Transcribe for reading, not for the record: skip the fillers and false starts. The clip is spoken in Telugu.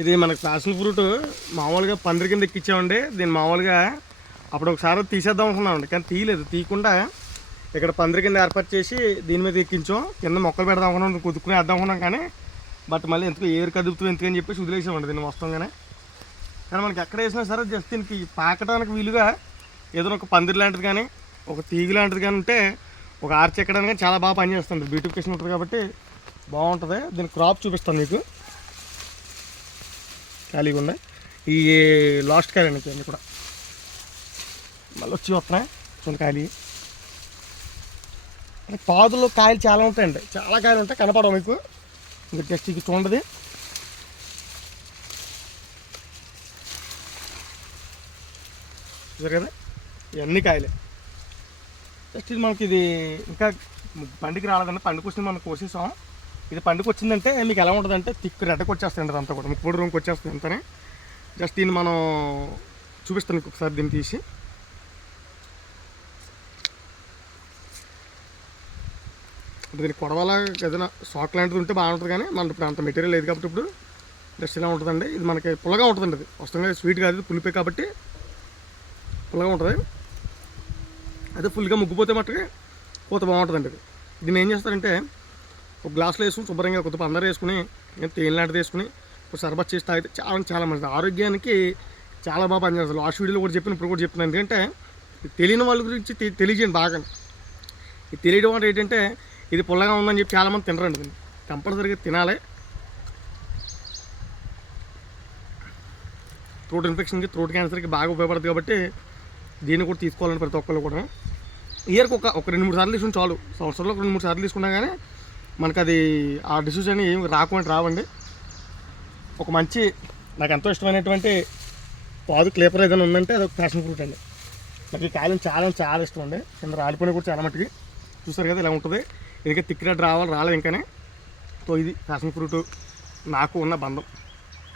ఇది మనకు ప్యాషన్ ఫ్రూట్ మామూలుగా పందిరి కింద ఎక్కించామండి. దీన్ని మామూలుగా అప్పుడు ఒకసారి తీసేద్దాం అనుకున్నామండి, కానీ తీయకుండా ఇక్కడ పందిరి కింద ఏర్పాటు చేసి దీని మీద ఎక్కించాం. కింద మొక్కలు పెడదాం అనుకున్నాం, కుదుకుని వేద్దాం అనుకున్నాం, కానీ బట్ మళ్ళీ ఎందుకు ఏరు కదుపుతూ ఎందుకని చెప్పేసి వదిలేసామండి దీన్ని మొత్తంగానే. కానీ మనకి ఎక్కడ వేసినా సరే జస్ట్ దీనికి పాకడానికి వీలుగా ఏదైనా ఒక పందిరి లాంటిది కానీ ఒక తీగ లాంటిది కానీ ఉంటే ఒక ఆర్చ్ ఎక్కడానికి కానీ చాలా బాగా పనిచేస్తుంది. బ్యూటిఫికేషన్ ఉంటుంది కాబట్టి బాగుంటుంది. దీని క్రాప్ చూపిస్తాను మీకు. ఖాళీగా ఉన్నాయి ఈ లాస్ట్ కాయలు అండి, అన్నీ కూడా మళ్ళీ వచ్చి వస్తున్నాయి చూడండి. ఖాళీ పాదుల్లో కాయలు చాలా ఉంటాయండి, చాలా కాయలు ఉంటాయి, కనపడవు మీకు. ఇంకా జస్ట్ ఇది చూడండి, చూసారు కదా, ఇవన్నీ కాయలే. జస్ట్ ఇది మనకి ఇది ఇంకా పండుగ రాలేదండి, పండుగ వచ్చింది మనం కోసేసాం. ఇది పండుగ వచ్చిందంటే మీకు ఎలా ఉంటుందంటే థిక్ రెడ్డకి వచ్చేస్తుంది అదంతా కూడా, మీకు పొడి రూమ్కి వచ్చేస్తుంది అంతనే. జస్ట్ దీన్ని మనం చూపిస్తాను మీకు ఒకసారి దీన్ని తీసి. దీనికి కొడవల ఏదైనా షాక్ లాంటిది ఉంటే బాగుంటుంది, కానీ మనకి ఇప్పుడు అంత మెటీరియల్ లేదు కాబట్టి ఇప్పుడు జస్ట్ ఇలా ఉంటుందండి. ఇది మనకి పుల్లగా ఉంటుందండి, అది వస్తుంది స్వీట్ కాదు, పులిపే కాబట్టి పుల్లగా ఉంటుంది. అదే ఫుల్గా ముగ్గిపోతే మట్టుకి పూత బాగుంటుందండి. ఇది దీన్ని ఏం చేస్తారంటే ఒక గ్లాసులో వేసుకుని శుభ్రంగా కొద్దిగా అందరూ వేసుకుని తేనె లాంటిది వేసుకుని ఒక సర్బత్ చేసి తాగితే చాలా చాలా మంచిది, ఆరోగ్యానికి చాలా బాగా పనిచేస్తుంది. లాస్ట్ వీడియోలో కూడా చెప్పిన, ఇప్పుడు కూడా చెప్తున్నాను. ఎందుకంటే తెలియని వాళ్ళ గురించి తెలియజేయండి బాగా. ఇది తెలియడం అంటే ఏంటంటే ఇది పుల్లగా ఉందని చెప్పి చాలామంది తినరండి, దీన్ని కంపల్సరీగా తినాలి. థ్రోట్ ఇన్ఫెక్షన్కి, థ్రోట్ క్యాన్సర్కి బాగా ఉపయోగపడుతుంది కాబట్టి దీన్ని కూడా తీసుకోవాలని ప్రతి ఒక్కళ్ళు కూడా. ఇయర్కి ఒక 2-3 సార్లు తీసుకుని చాలు, సంవత్సరంలో 2-3 సార్లు తీసుకున్నా కానీ మనకు అది ఆ డిసీజ్ అని ఏమి రావండి. ఒక మంచి నాకు ఎంతో ఇష్టమైనటువంటి పాదు క్లేపర్ ఏదైనా ఉందంటే అది ఒక ప్యాషన్ ఫ్రూట్ అండి. నాకు ఈ కాయలు చాలా చాలా ఇష్టం అండి. కింద రాలిపోయినా కూడా చాలా మట్టుకి చూసారు కదా ఇలా ఉంటుంది. ఇంకా థిక్ రెడ్ రాలేదు ఇంకానే. సో ఇది ప్యాషన్ ఫ్రూట్ నాకు ఉన్న బంధం.